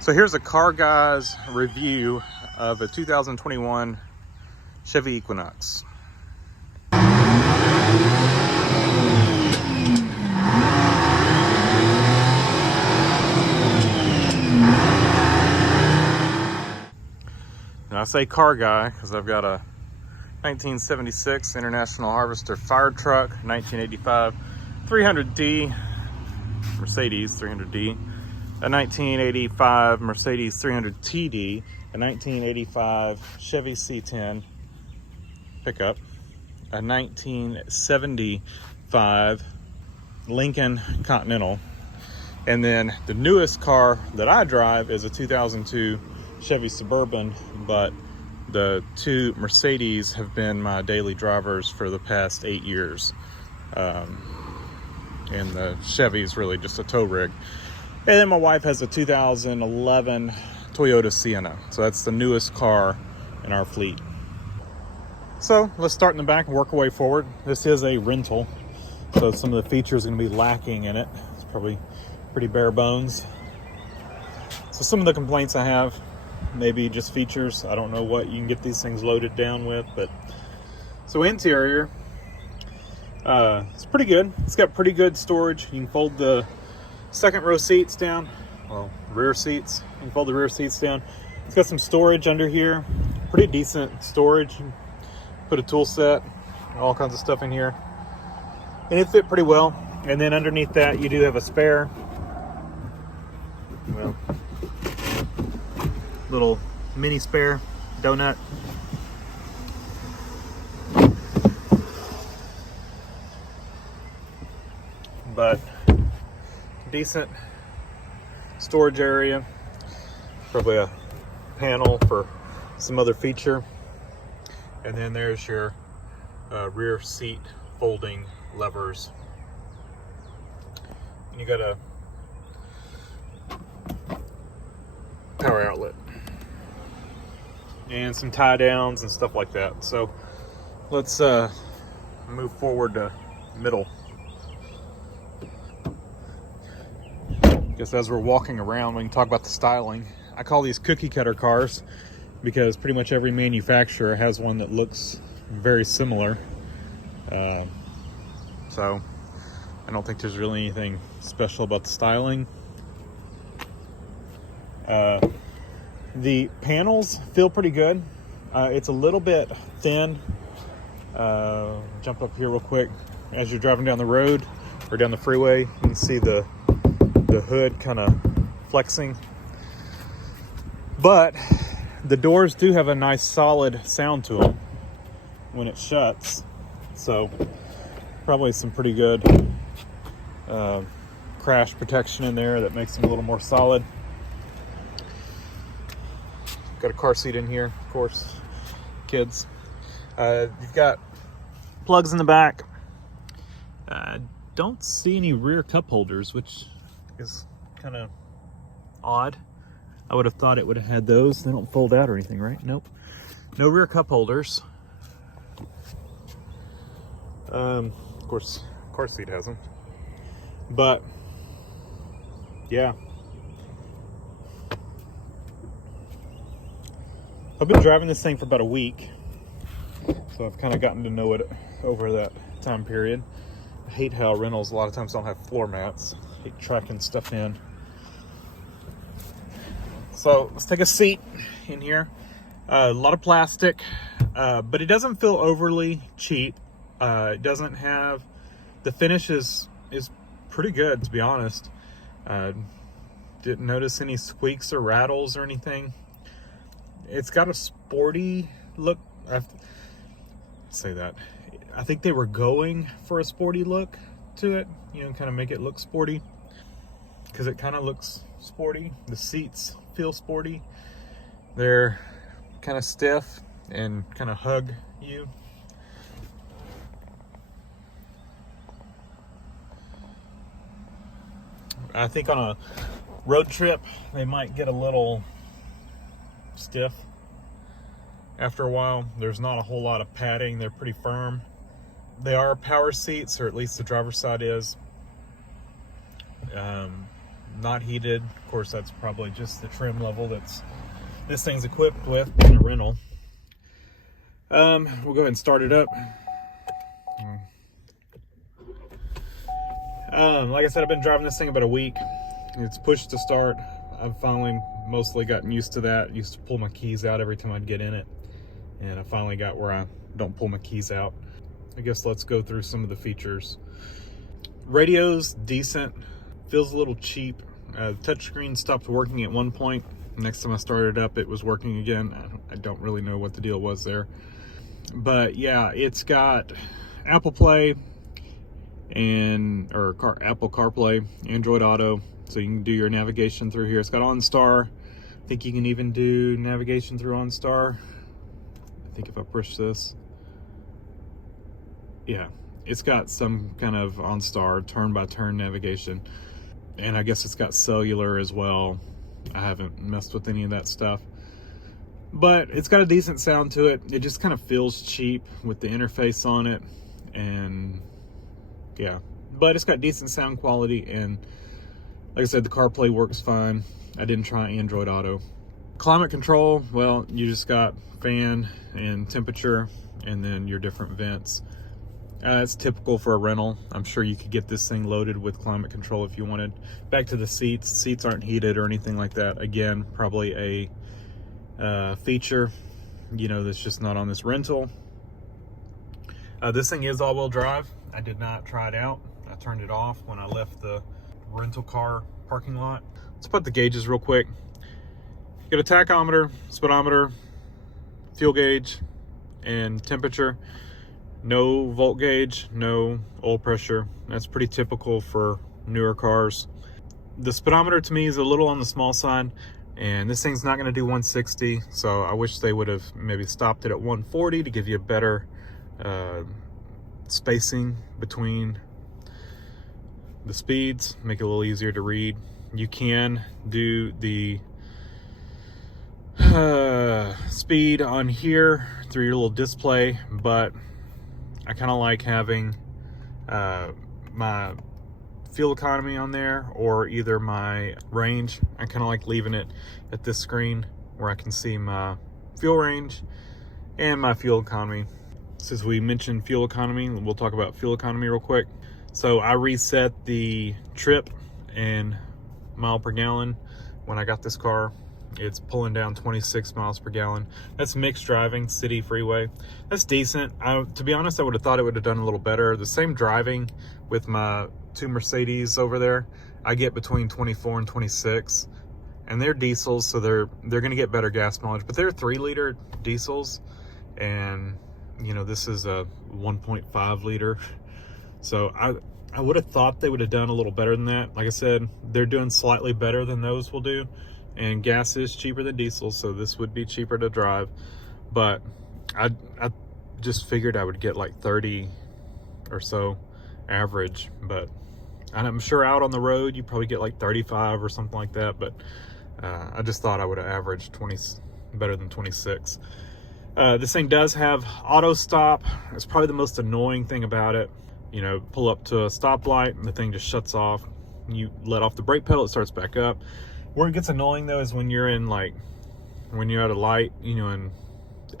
So here's a car guy's review of a 2021 Chevy Equinox. And I say car guy because I've got a 1976 International Harvester fire truck, 1985 300D Mercedes 300D, a 1985 Mercedes 300 TD, a 1985 Chevy C10 pickup, a 1975 Lincoln Continental, and then the newest car that I drive is a 2002 Chevy Suburban, but the two Mercedes have been my daily drivers for the past 8 years. And the Chevy is really just a tow rig. And then my wife has a 2011 Toyota Sienna. So that's the newest car in our fleet. So let's start in the back and work our way forward. This is a rental, so some of the features are going to be lacking in it. It's probably pretty bare bones. So some of the complaints I have, maybe just features. I don't know what you can get these things loaded down with, but so interior, it's pretty good. It's got pretty good storage. You can fold the second row seats down, well, rear seats. You can fold the rear seats down. It's got some storage under here, pretty decent storage. Put a tool set, all kinds of stuff in here, and it fit pretty well. And then underneath that, you do have a spare, well, little mini spare donut. But decent storage area, probably a panel for some other feature, and then there's your rear seat folding levers, and you got a power outlet and some tie downs and stuff like that. So let's move forward to middle. Guess as we're walking around, we can talk about the styling. I call these cookie cutter cars because pretty much every manufacturer has one that looks very similar. So I don't think there's really anything special about the styling. The panels feel pretty good. It's a little bit thin. Jump up here real quick. As you're driving down the road or down the freeway, you can see the hood kind of flexing, but the doors do have a nice solid sound to them when it shuts, so probably some pretty good crash protection in there that makes them a little more solid. Got a car seat in here, of course, kids. You've got plugs in the back. Don't see any rear cup holders, which is kind of odd. I would have thought it would have had those. They don't fold out or anything, right? Nope. No rear cup holders. Of course, car seat has them. But yeah, I've been driving this thing for about a week, so I've kind of gotten to know it over that time period. I hate how rentals a lot of times don't have floor mats. I hate tracking stuff in. So let's take a seat in here. A lot of plastic, but it doesn't feel overly cheap. It doesn't have, the finish is pretty good, to be honest. Didn't notice any squeaks or rattles or anything. It's got a sporty look. I have to say that. I think they were going for a sporty look to it, you know, kind of make it look sporty, because it kind of looks sporty. The seats feel sporty. They're kind of stiff and kind of hug you. I think on a road trip they might get a little stiff after a while. There's not a whole lot of padding. They're pretty firm. They are power seats, or at least the driver's side is. not heated. Of course, that's probably just the trim level that's this thing's equipped with in a rental. We'll go ahead and start it up. Like I said, I've been driving this thing about a week. It's push to start. I've finally mostly gotten used to that. I used to pull my keys out every time I'd get in it, and I finally got where I don't pull my keys out. I guess let's go through some of the features. Radio's decent, feels a little cheap. The touchscreen stopped working at one point. Next time I started it up, it was working again. I don't really know what the deal was there. But yeah, it's got Apple Play and Apple CarPlay, Android Auto, so you can do your navigation through here. It's got OnStar. I think you can even do navigation through OnStar. I think if I push this, yeah, it's got some kind of OnStar turn-by-turn navigation, and I guess it's got cellular as well. I haven't messed with any of that stuff, but it's got a decent sound to it. It just kind of feels cheap with the interface on it, and yeah, but it's got decent sound quality, and like I said, the CarPlay works fine. I didn't try Android Auto. Climate control, well, you just got fan and temperature, and then your different vents. It's typical for a rental. I'm sure you could get this thing loaded with climate control if you wanted. Back to the seats. Seats aren't heated or anything like that. Again, probably a feature, that's just not on this rental. This thing is all-wheel drive. I did not try it out. I turned it off when I left the rental car parking lot. Let's put the gauges real quick. Get a tachometer, speedometer, fuel gauge, and temperature. No volt gauge, no oil pressure. That's pretty typical for newer cars. The speedometer to me is a little on the small side, and this thing's not going to do 160, so I wish they would have maybe stopped it at 140 to give you a better spacing between the speeds, make it a little easier to read. You can do the speed on here through your little display, but I kind of like having my fuel economy on there, or either my range. I kind of like leaving it at this screen where I can see my fuel range and my fuel economy. Since we mentioned fuel economy, we'll talk about fuel economy real quick. So I reset the trip and mile per gallon when I got this car. It's pulling down 26 miles per gallon. That's mixed driving, city, freeway. That's decent. To be honest, I would have thought it would have done a little better. The same driving with my two Mercedes over there, I get between 24 and 26, and they're diesels, so they're going to get better gas mileage, but they're 3-liter diesels, and this is a 1.5 liter. So I would have thought they would have done a little better than that. Like I said, they're doing slightly better than those will do. And gas is cheaper than diesel, so this would be cheaper to drive. But I just figured I would get like 30 or so average. But I'm sure out on the road you probably get like 35 or something like that. But I just thought I would have averaged 20 better than 26. This thing does have auto stop. It's probably the most annoying thing about it. Pull up to a stoplight and the thing just shuts off. You let off the brake pedal, it starts back up. Where it gets annoying though is when you're when you're at a light, and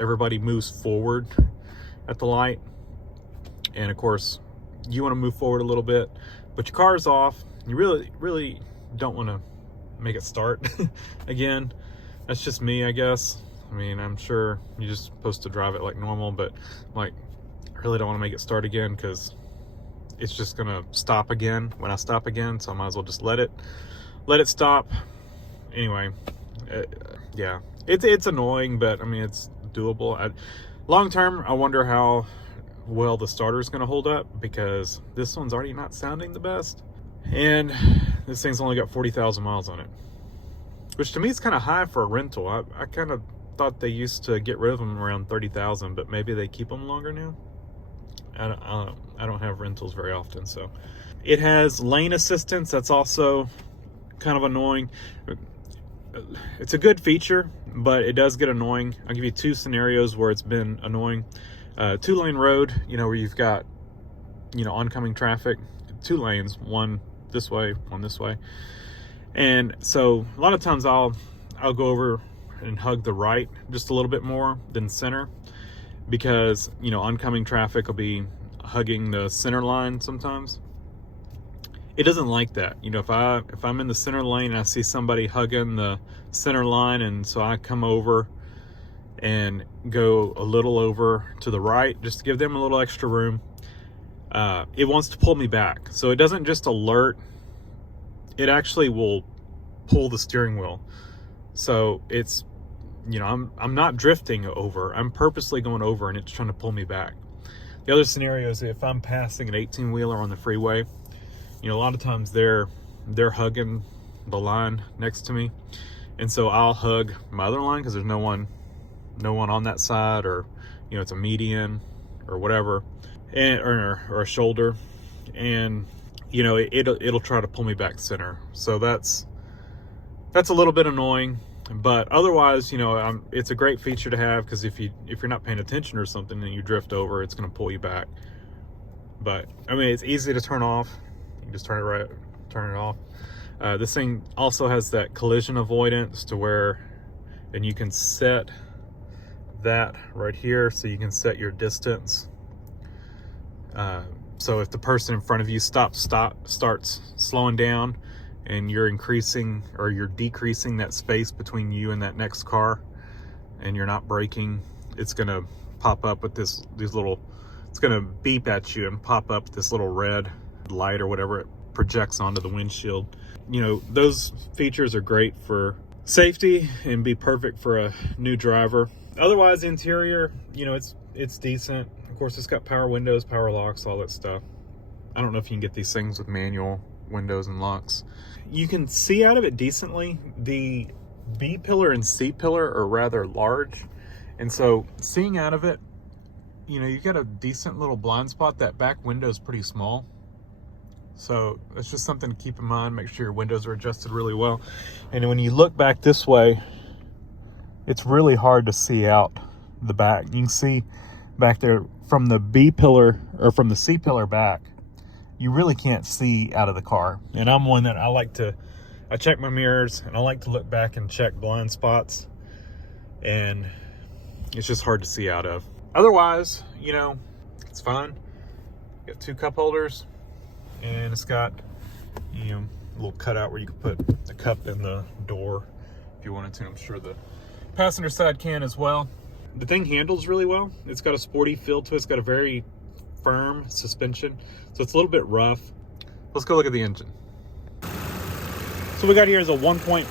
everybody moves forward at the light, and of course you want to move forward a little bit, but your car's off. You really don't want to make it start again. That's just me, I guess. I mean, I'm sure you're just supposed to drive it like normal, but I really don't want to make it start again because it's just gonna stop again when I stop again, so I might as well just let it stop. Anyway, yeah, it's annoying, but I mean, it's doable. Long term, I wonder how well the starter is going to hold up, because this one's already not sounding the best, and this thing's only got 40,000 miles on it, which to me is kind of high for a rental. I kind of thought they used to get rid of them around 30,000, but maybe they keep them longer now. I don't have rentals very often. So it has lane assistance. That's also kind of annoying. It's a good feature, but it does get annoying. I'll give you two scenarios where it's been annoying. 2-lane road, where you've got, oncoming traffic, 2 lanes, one this way, one this way. And so a lot of times I'll go over and hug the right just a little bit more than center, because, you know, oncoming traffic will be hugging the center line sometimes. It doesn't like that. You know, if I'm in the center lane and I see somebody hugging the center line, and so I come over and go a little over to the right just to give them a little extra room, it wants to pull me back. So it doesn't just alert, it actually will pull the steering wheel. So it's, you know, I'm not drifting over, I'm purposely going over, and it's trying to pull me back. The other scenario is if I'm passing an 18-wheeler on the freeway. You know, a lot of times they're hugging the line next to me, and so I'll hug my other line because there's no one on that side, or, you know, it's a median or whatever, and or a shoulder, and, you know, it'll try to pull me back center. So that's a little bit annoying, but otherwise, you know, it's a great feature to have, because if you're not paying attention or something and you drift over, it's going to pull you back. But I mean, it's easy to turn off. You can just turn it off. This thing also has that collision avoidance to where, and you can set that right here, so you can set your distance. So if the person in front of you starts slowing down, and you're increasing or you're decreasing that space between you and that next car, and you're not braking, it's gonna pop up with these little, it's gonna beep at you and pop up this little red light or whatever it projects onto the windshield. You know, those features are great for safety and be perfect for a new driver. Otherwise, interior, you know, it's decent. Of course, it's got power windows, power locks, all that stuff. I don't know if you can get these things with manual windows and locks. You can see out of it decently. The B pillar and C pillar are rather large, and so seeing out of it, you know, you got a decent little blind spot. That back window is pretty small, so it's just something to keep in mind. Make sure your windows are adjusted really well. And when you look back this way, it's really hard to see out the back. You can see back there from the B pillar or from the C pillar back, you really can't see out of the car. And I'm one that I check my mirrors, and I like to look back and check blind spots, and it's just hard to see out of. Otherwise, you know, it's fine. Got 2 cup holders, and it's got, you know, a little cutout where you can put the cup in the door if you wanted to. I'm sure the passenger side can as well. The thing handles really well. It's got a sporty feel to it. It's got a very firm suspension, so it's a little bit rough. Let's go look at the engine. So we got here is a 1.5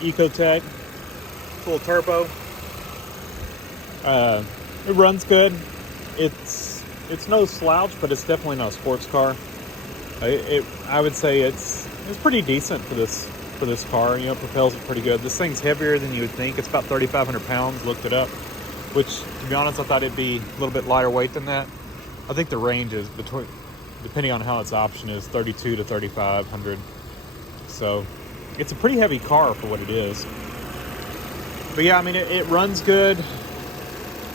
Ecotec, full turbo. It runs good. It's no slouch, but it's definitely not a sports car. I would say it's pretty decent for this car. You know, it propels it pretty good. This thing's heavier than you would think. It's about 3,500 pounds. Looked it up, which, to be honest, I thought it'd be a little bit lighter weight than that. I think the range is between, depending on how its option is, 32 to 3,500. So it's a pretty heavy car for what it is. But yeah, I mean, it runs good.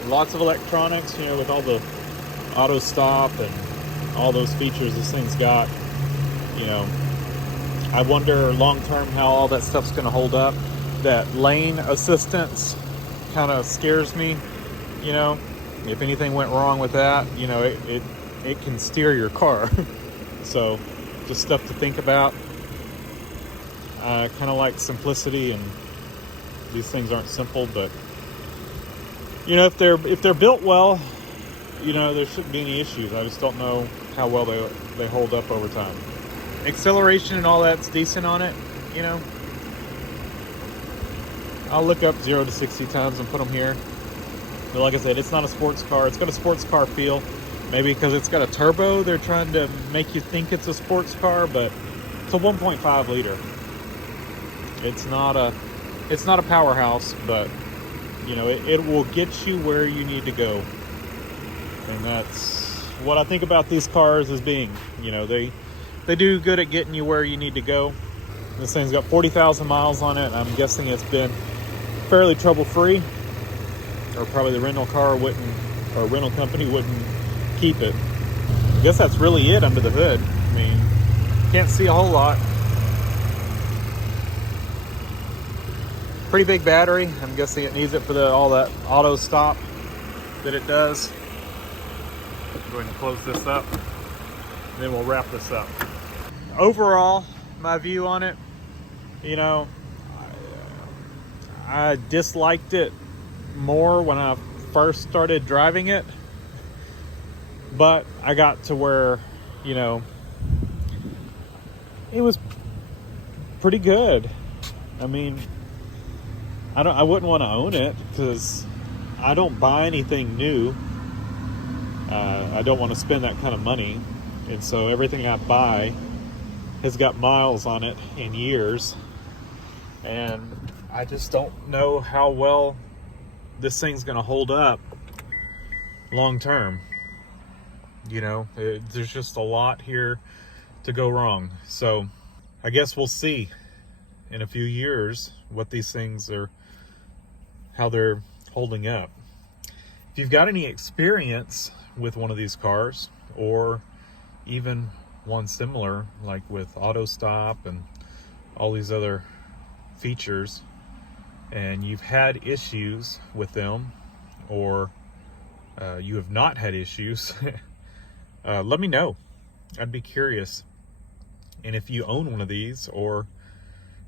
Lots of electronics, you know, with all the auto stop and all those features this thing's got. You know, I wonder long term how all that stuff's going to hold up. That lane assistance kind of scares me. You know, if anything went wrong with that, you know, it can steer your car. So just stuff to think about. I kind of like simplicity, and these things aren't simple, but you know, if they're built well, you know, there shouldn't be any issues. I just don't know how well they hold up over time. Acceleration and all that's decent on it, you know. I'll look up 0 to 60 times and put them here. But like I said, it's not a sports car. It's got a sports car feel. Maybe because it's got a turbo, they're trying to make you think it's a sports car, but it's a 1.5 liter. It's not a powerhouse, but you know, it will get you where you need to go. And that's what I think about these cars as being. You know, they do good at getting you where you need to go. This thing's got 40,000 miles on it. I'm guessing it's been fairly trouble-free, or probably the rental company wouldn't keep it. I guess that's really it under the hood. I mean, can't see a whole lot. Pretty big battery. I'm guessing it needs it for all that auto stop that it does. I'm going to close this up, and then we'll wrap this up. Overall, my view on it, you know, I disliked it more when I first started driving it, but I got to where, you know, it was pretty good. I mean, I wouldn't want to own it because I don't buy anything new. I don't want to spend that kind of money, and so everything I buy has got miles on it in years, and I just don't know how well this thing's gonna hold up long term. You know, there's just a lot here to go wrong. So I guess we'll see in a few years what these things are, how they're holding up. If you've got any experience with one of these cars, or even one similar, like with auto stop and all these other features, and you've had issues with them, or you have not had issues, let me know. I'd be curious. And if you own one of these or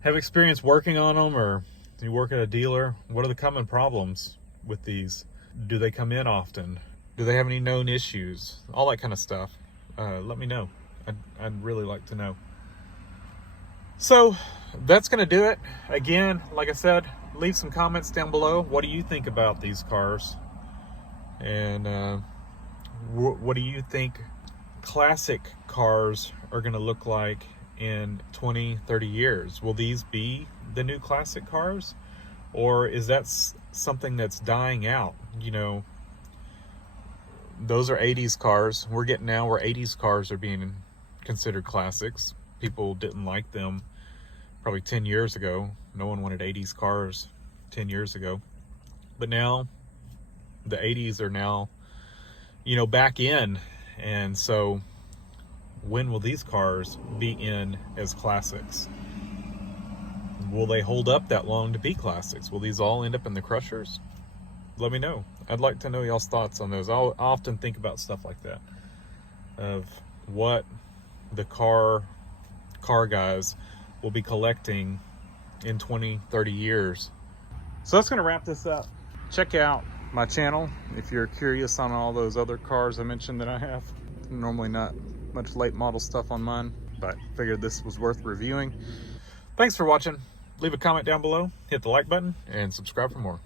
have experience working on them, or you work at a dealer, what are the common problems with these? Do they come in often? Do they have any known issues? All that kind of stuff. Let me know. I'd really like to know. So that's going to do it. Again, like I said, leave some comments down below. What do you think about these cars? And what do you think classic cars are going to look like in 20, 30 years? Will these be the new classic cars? Or is that something that's dying out? You know, those are 80s cars. We're getting now where 80s cars are being considered classics. People didn't like them probably 10 years ago. No one wanted 80s cars 10 years ago. But now the 80s are now, you know, back in. And so when will these cars be in as classics? Will they hold up that long to be classics? Will these all end up in the crushers? Let me know. I'd like to know y'all's thoughts on those. I'll often think about stuff like that, of what the car guys will be collecting in 20, 30 years. So that's going to wrap this up. Check out my channel if you're curious on all those other cars I mentioned that I have. Normally not much late model stuff on mine, but figured this was worth reviewing. Thanks for watching. Leave a comment down below, hit the like button, and subscribe for more.